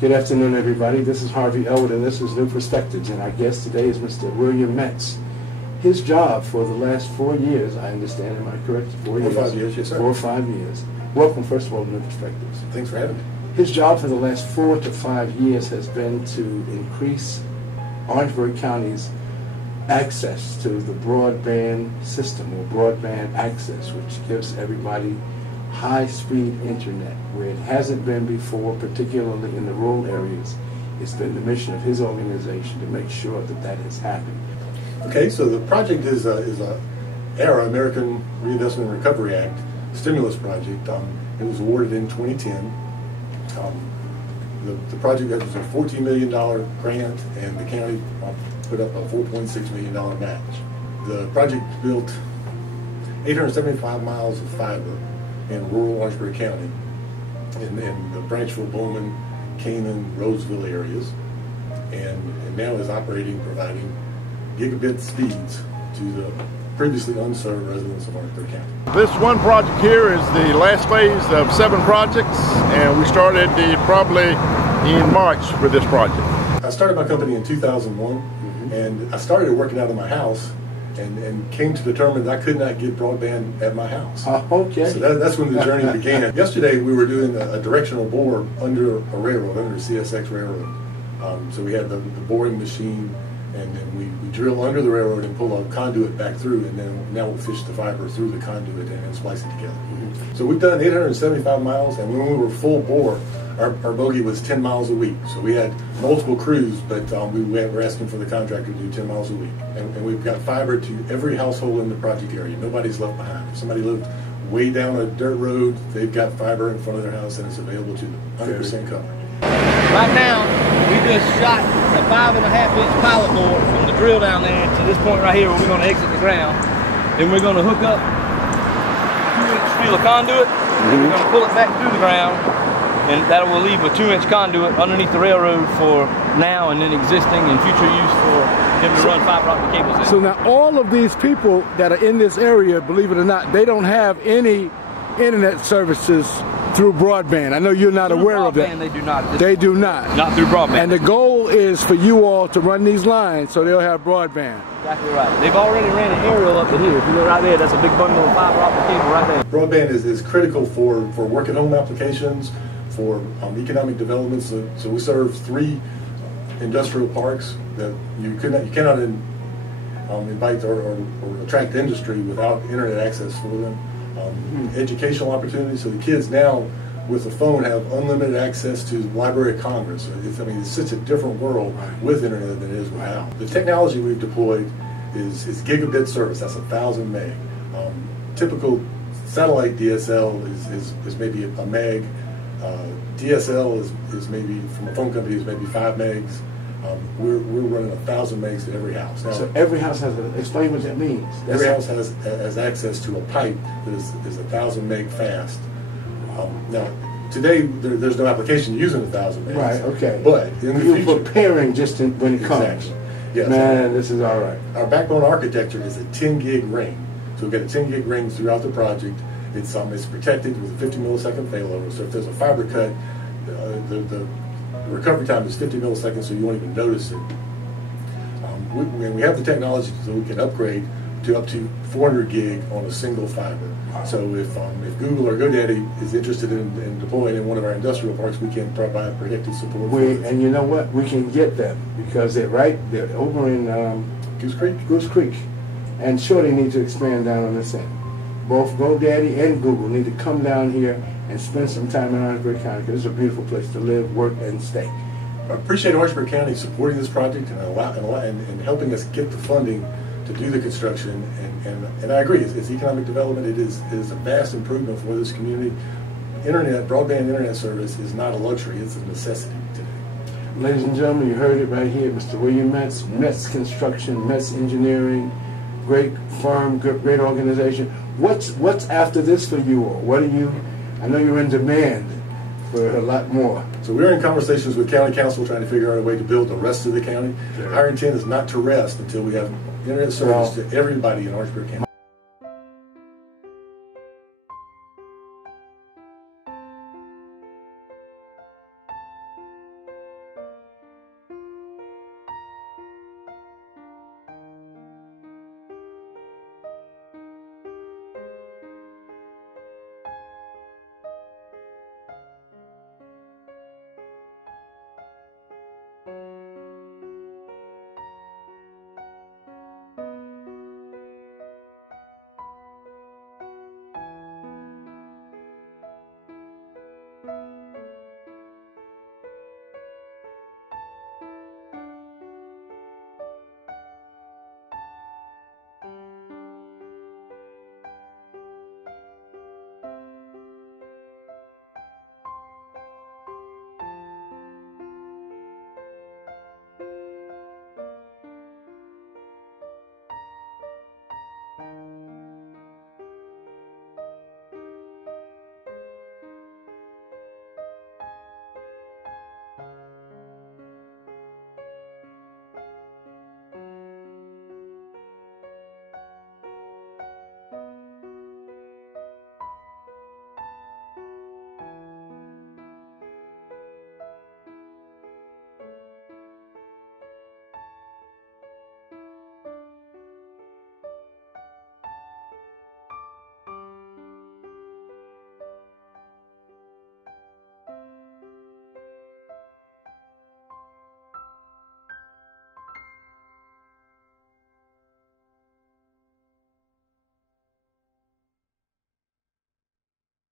Good afternoon, everybody. This is Harvey, Elwood, and this is New Perspectives. And our guest today is Mr. William Metz. His job for the last 4 years, I understand, am I correct? 4 years? 4 or 5 years, yes, sir. 4 or 5 years. Welcome, first of all, to New Perspectives. Thanks for having me. His job for the last 4 to 5 years has been to increase Orangeburg County's access to the broadband system, or broadband access, which gives everybody high-speed internet where it hasn't been before, particularly in the rural areas. It's been the mission of his organization to make sure that that has happened. Okay, so the project is a ARRA, American Reinvestment and Recovery Act, stimulus project. It was awarded in 2010. The project was a $14 million grant, and the county put up a $4.6 million match. The project built 875 miles of fiber in rural Orangeburg County, in the Branchville, Bowman, Canaan, Roseville areas, and now is operating, providing gigabit speeds to the previously unserved residents of Orangeburg County. This one project here is the last phase of 7 projects, and we started probably in March for this project. I started my company in 2001, and I started working out of my house, and came to determine that I could not get broadband at my house. Okay. So that's when the journey began. Yesterday we were doing a directional bore under a railroad, under a CSX railroad. So we had the boring machine, and then we drill under the railroad and pull a conduit back through, and then now we'll fish the fiber through the conduit and splice it together. So we've done 875 miles, and when we were full bore, our bogey was 10 miles a week. So we had multiple crews, but we were asking for the contractor to do 10 miles a week. And we've got fiber to every household in the project area. Nobody's left behind. If somebody lived way down a dirt road, they've got fiber in front of their house, and it's available to them, 100% coverage. Right now, we just shot a 5.5-inch pilot board from the drill down there to this point right here where we're going to exit the ground. Then we're going to hook up a 2-inch steel of conduit, and we're going to pull it back through the ground, and that will leave a 2-inch conduit underneath the railroad for now and then existing and future use for them to run fiber optic cables in. So now all of these people that are in this area, believe it or not, they don't have any internet services through broadband. I know you're not aware of that. They do not. They do not. Not through broadband. And the goal is for you all to run these lines so they'll have broadband. Exactly right. They've already ran an aerial up to here. If you look right there, that's a big bundle of fiber optic cable right there. Broadband is critical for work at home applications, for economic development. So we serve 3 industrial parks that you cannot invite or attract industry without internet access for them. Educational opportunities, so the kids now with the phone have unlimited access to the Library of Congress. It's such a different world with internet than it is without. The technology we've deployed is gigabit service. That's 1,000 meg. Typical satellite DSL is maybe a meg. DSL is maybe, from a phone company, is maybe 5 megs. We're running 1,000 megs at every house. Now, so every house has explain what that means. Every house has access to a pipe that is 1,000 meg fast. Now, today there's no application using 1,000 megs. Right. Okay. But in the future, preparing just when it comes. Exactly. Yes. Man, this is all right. Our backbone architecture is a 10 gig ring. So we've got a 10 gig ring throughout the project. It's protected with a 50 millisecond failover. So if there's a fiber cut, the recovery time is 50 milliseconds, so you won't even notice it. We have the technology so we can upgrade to up to 400 gig on a single fiber. Wow. So if Google or GoDaddy is interested in deploying in one of our industrial parks, we can provide predictive support. And you know what? We can get them because they're over in Goose Creek. Goose Creek, and sure they need to expand down on this end. Both GoDaddy and Google need to come down here and spend some time in Orangeburg County because it's a beautiful place to live, work, and stay. I appreciate Orangeburg County supporting this project and helping us get the funding to do the construction. And I agree, it's economic development. It is a vast improvement for this community. Broadband internet service is not a luxury; it's a necessity today. Ladies and gentlemen, you heard it right here, Mr. William Metz, Metz Construction, Metz Engineering, great firm, great organization. What's after this for you all? What are you? I know you're in demand for a lot more. So we're in conversations with County Council trying to figure out a way to build the rest of the county. Sure. Our intent is not to rest until we have internet service to everybody in Orangeburg County.